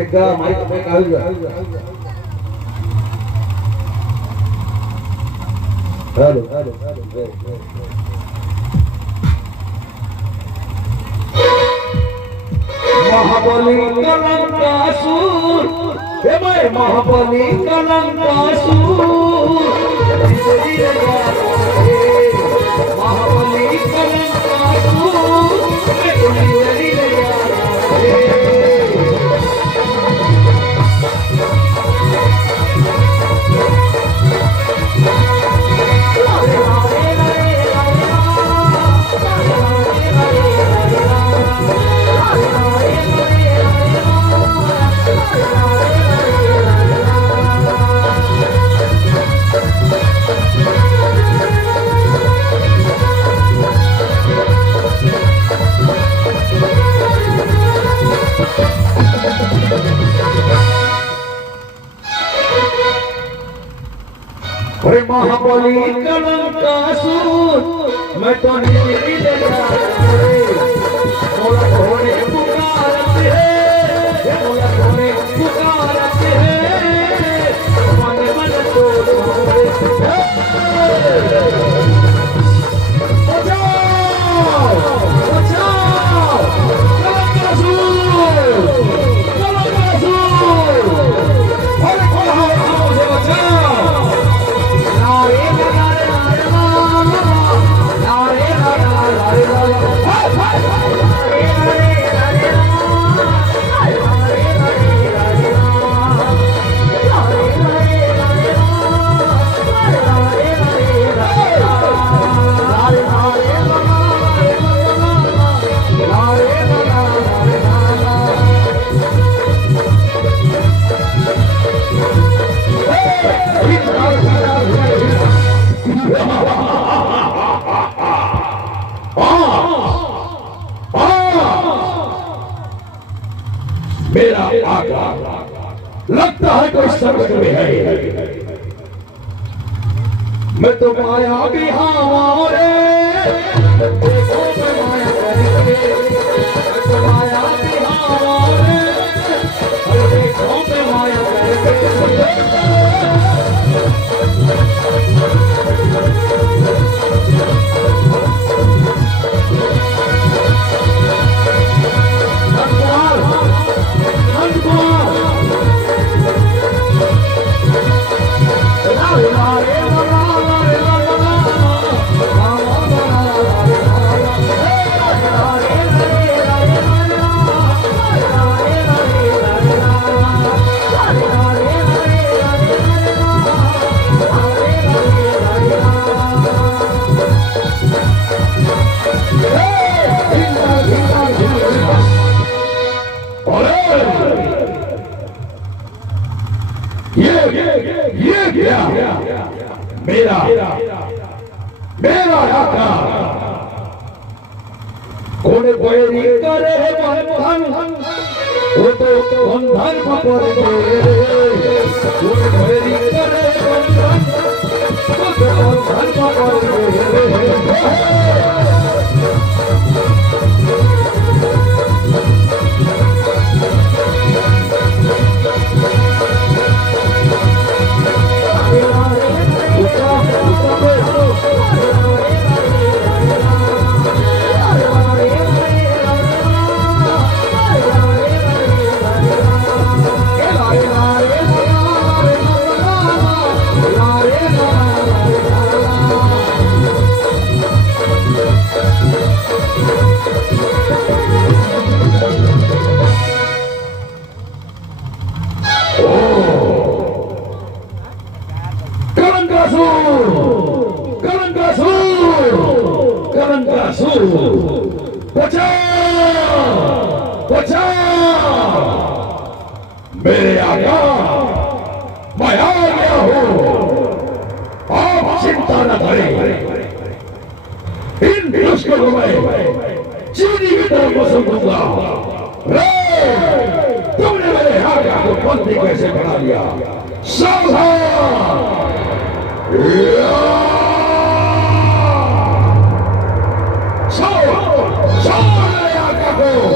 देखा माइक पे कालगा हेलो महाबली कलंकासुर हे भाई महाबली कलंकासुर महाबली अरे महाबली कलंकासुर मैं तो नहीं ले मोला घोड़े पुकारते हैं मोला घोड़े पुकारते हैं मन मन तो बचाओ बचाओ कलंकासुर कलंकासुर अरे कौन है मुझे बचाओ मेरा आका लगता है कोई संकट में है मैं तो माया भी हमारे देखो मैं माया करके मैं तो माया भी हमारे देखो मैं माया करके ये क्या मेरा मेरा आका कोने कोई करे बंधन वो तो बंधन पर कोने कोई करे बंधन वो तो बंधन पर मेरे आका मैं आ गया हूँ आप चिंता न करें इन दुष्टों को मैं चीनी की तरफ मौसम दूंगा तुमने मेरे आका को बंदी कैसे बना दिया सावधान मेरे आका को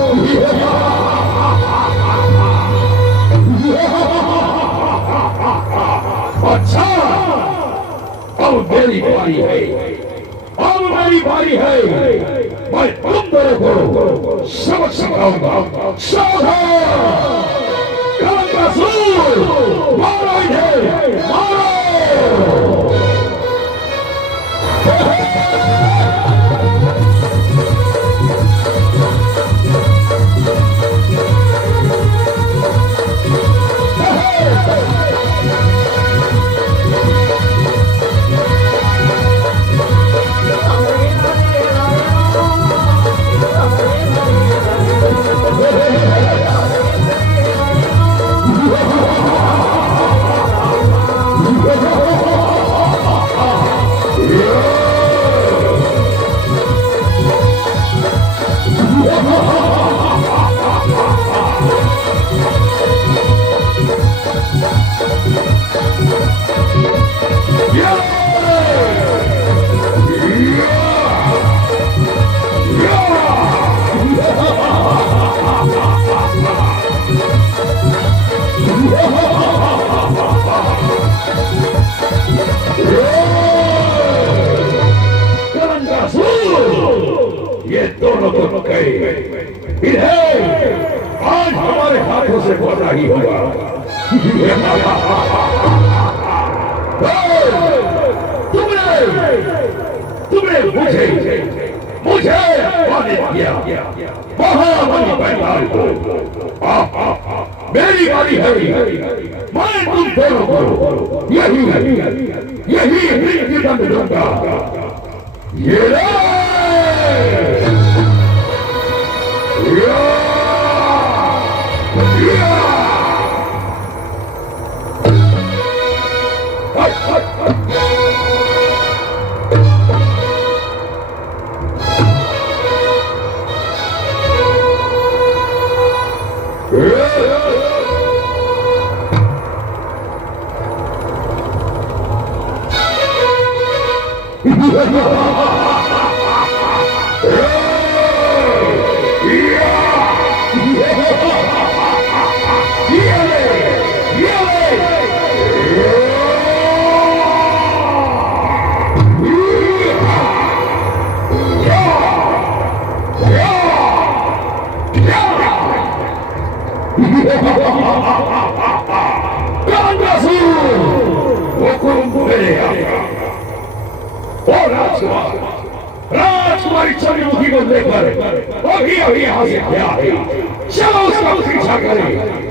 मेरी बारी है, अब मेरी बारी है। मैं तुम दोनों को सबक सिखाऊंगा। सावधान, कलम का सूर, मारो इन्हें, मारो। ये दोनों तो गए, इन्हें आज हमारे हाथों से पता ही होगा। तुमने मुझे अपमानित किया, महाबली पैदाल को। मेरी बारी है, मैं तुम दोनों को यही मृत्युदंड दूंगा। ये राजकुमारी चंद्रमुखी को लेकर अभी यहाँ से गया है। चलो उसका पीछा करें।